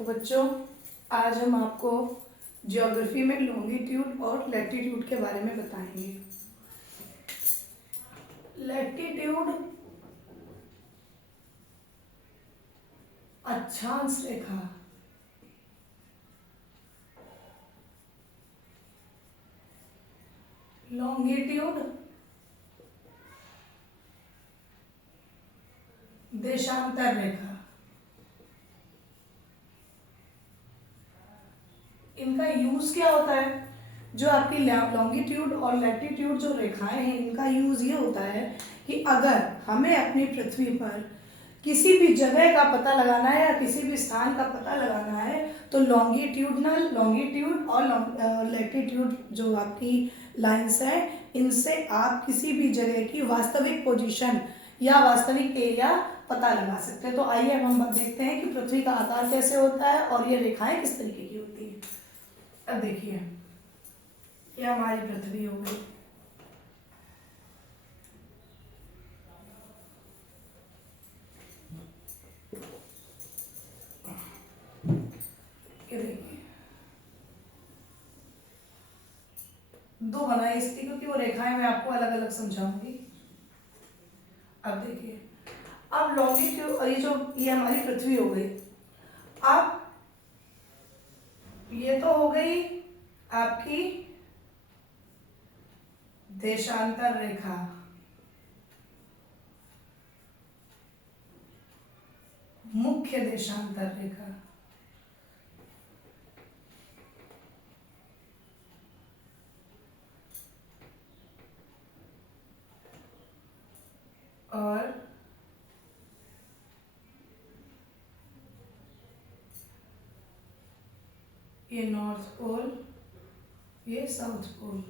तो बच्चों, आज हम आपको ज्योग्राफी में लॉन्गिट्यूड और लैटिट्यूड के बारे में बताएंगे। लैटिट्यूड अक्षांश रेखा, लॉन्गिट्यूड देशांतर रेखा। इनका यूज क्या होता है? जो आपकी लॉन्गिट्यूड और लैटिट्यूड जो रेखाएं हैं, इनका यूज ये होता है कि अगर हमें अपनी पृथ्वी पर किसी भी जगह का पता लगाना है या किसी भी स्थान का पता लगाना है तो लॉन्गिट्यूड और लैटिट्यूड जो आपकी लाइंस है, इनसे आप किसी भी जगह की वास्तविक पोजीशन या वास्तविक एरिया पता लगा सकते हैं। तो आइए अब हम देखते हैं कि पृथ्वी का आकार कैसे होता है और ये रेखाएं किस तरीके की होती हैं। अब देखिए, ये हमारी पृथ्वी हो गई। ये देखिए, दो बनाई इसकी क्योंकि वो रेखाएं मैं आपको अलग अलग समझाऊंगी। अब देखिए, अब लॉन्गिट्यूड, ये हमारी पृथ्वी हो गई। अब ये तो हो गई आपकी देशांतर रेखा, मुख्य देशांतर रेखा। और ये नॉर्थ पोल, ये साउथ पोल।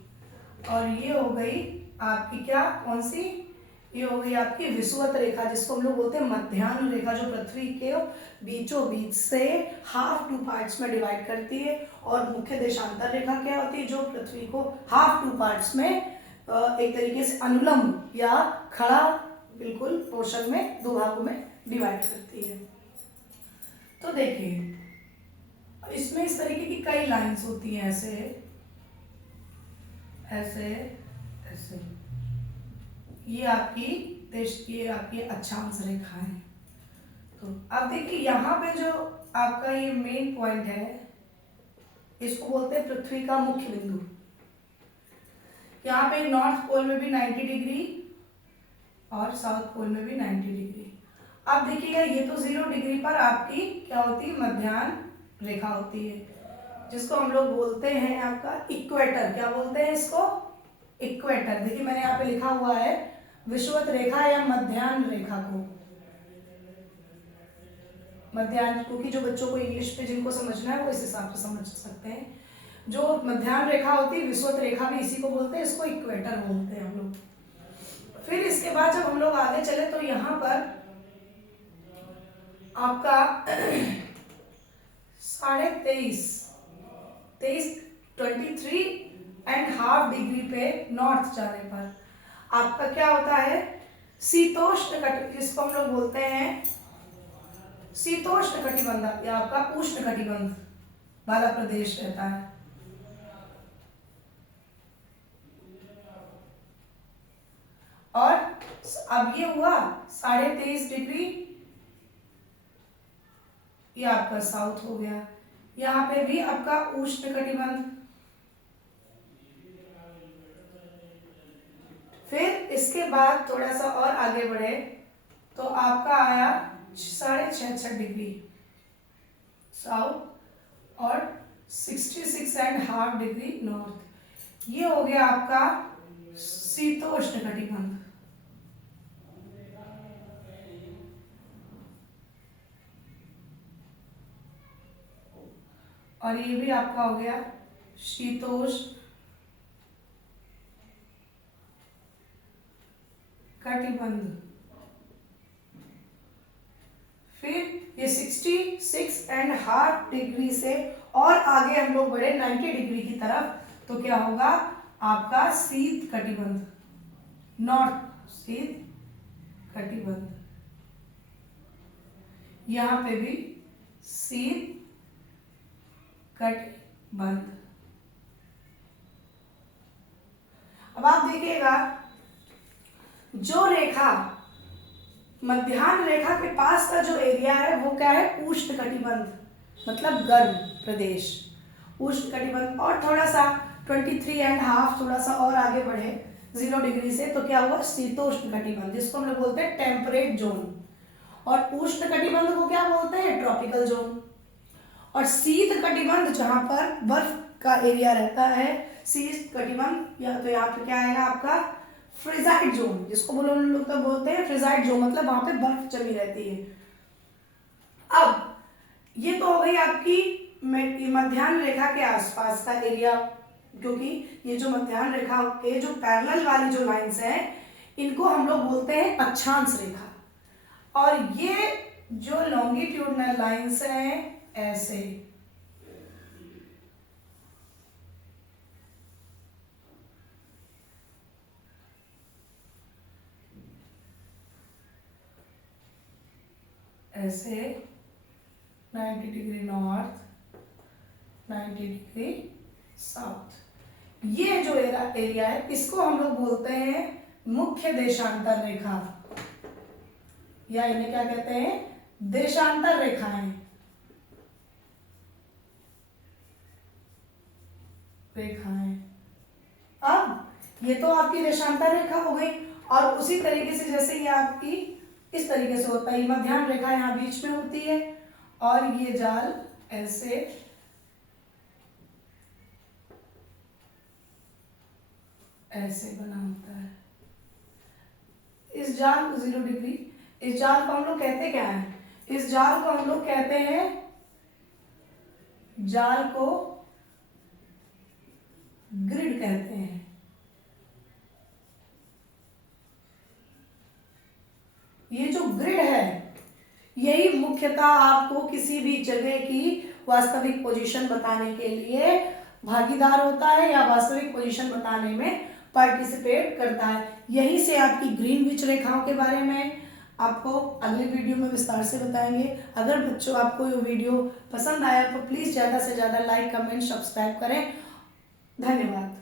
और ये हो गई आपकी क्या, कौन सी? ये हो गई आपकी विषुवत रेखा, जिसको हम लोग बोलते हैं मध्याह्न रेखा, जो पृथ्वी के बीचों बीच से हाफ टू पार्ट्स में डिवाइड करती है। और मुख्य देशांतर रेखा क्या होती है? जो पृथ्वी को हाफ टू पार्ट्स में एक तरीके से अनुलंब या खड़ा बिल्कुल पोर्शन में दो भागों में डिवाइड करती है। तो देखिए, इसमें इस तरीके की कई लाइंस होती हैं, ऐसे ऐसे ऐसे। ये आपकी अक्षांश रेखा है। तो अब देखिए, यहाँ पे जो आपका ये मेन पॉइंट है, इसको बोलते हैं पृथ्वी का मुख्य बिंदु। यहाँ पे नॉर्थ पोल में भी 90 डिग्री और साउथ पोल में भी 90 डिग्री। अब देखिएगा, ये तो 0 डिग्री पर आपकी क्या होती है? मध्याह्न रेखा होती है, जिसको हम लोग बोलते हैं आपका इक्वेटर। क्या बोलते हैं इसको? इक्वेटर। देखिए, मैंने यहाँ पे लिखा हुआ है विषुवत रेखा या मध्याह्न रेखा को। मध्याह्न, क्योंकि जो बच्चों को इंग्लिश पे जिनको समझना है वो इस हिसाब से समझ सकते हैं। जो मध्याह्न रेखा होती है, विषुवत रेखा भी इसी को बोलते हैं, इसको इक्वेटर बोलते हैं हम लोग। फिर इसके बाद जब हम लोग आगे चले तो यहाँ पर आपका 23.5 डिग्री पे नॉर्थ जाने पर आपका क्या होता है? शीतोष्ण कटिबंध, जिसको हम लोग बोलते हैं शीतोष्ण कटिबंध या आपका उष्ण कटिबंध वाला प्रदेश रहता है। और अब ये हुआ 23.5 डिग्री, ये आपका साउथ हो गया। यहाँ पे भी आपका उष्ण कटिबंध। फिर इसके बाद थोड़ा सा और आगे बढ़े तो आपका आया 66.5 डिग्री साउथ और 66.5 डिग्री नॉर्थ। ये हो गया आपका शीतोष्ण कटिबंध। और ये भी आपका हो गया शीतोष्ण कटिबंध। फिर ये 66.5 डिग्री से और आगे हम लोग बढ़े 90 डिग्री की तरफ, तो क्या होगा? आपका शीत कटिबंध, नॉर्थ शीत कटिबंध। यहाँ पे भी शीत कटिबंध। अब आप देखिएगा, जो रेखा मध्याह्न रेखा के पास का जो एरिया है वो क्या है, उष्ण कटिबंध, मतलब गर्म प्रदेश, उष्ण कटिबंध। और थोड़ा सा 23.5 थोड़ा सा और आगे बढ़े 0 डिग्री से तो क्या हुआ, शीतोष्ण कटिबंध, जिसको हम लोग बोलते हैं टेम्परेट जोन। और उष्ण कटिबंध को क्या बोलते हैं, ट्रॉपिकल जोन। और शीत कटिबंध जहां पर बर्फ का एरिया रहता है, शीत कटिबंध, या तो यहाँ पे क्या आएगा आपका फ्रिजाइड जोन, जिसको लोग तो बोलते हैं फ्रिजाइड जोन, मतलब वहां पे बर्फ जमी रहती है। अब ये तो हो गई आपकी मध्याह्न रेखा के आसपास का एरिया, क्योंकि ये जो मध्याह्न रेखा के जो पैरेलल वाली जो लाइंस हैं इनको हम लोग बोलते हैं अक्षांश रेखा। और ये जो लॉन्गिट्यूडनल लाइंस हैं ऐसे, ऐसे 90 डिग्री नॉर्थ, 90 डिग्री साउथ, ये जो एरिया है इसको हम लोग बोलते हैं मुख्य देशांतर रेखा, या इन्हें क्या कहते हैं, देशांतर रेखाएं। अब ये तो आपकी देशांतर रेखा हो गई। और उसी तरीके से जैसे ये आपकी इस तरीके से होता है, मध्याह्न रेखा यहाँ बीच में होती है और ये जाल ऐसे ऐसे बना होता है। इस जाल को 0 डिग्री, इस जाल को हम लोग कहते क्या है, इस जाल को हम लोग कहते हैं, जाल को ग्रिड कहते हैं। ये जो ग्रिड है यही मुख्यतः आपको किसी भी जगह की वास्तविक पोजीशन बताने के लिए भागीदार होता है या वास्तविक पोजीशन बताने में पार्टिसिपेट करता है। यहीं से आपकी ग्रीनविच रेखाओं के बारे में आपको अगले वीडियो में विस्तार से बताएंगे। अगर बच्चों आपको ये वीडियो पसंद आया तो प्लीज़ ज़्यादा से ज़्यादा लाइक, कमेंट, सब्सक्राइब करें। धन्यवाद।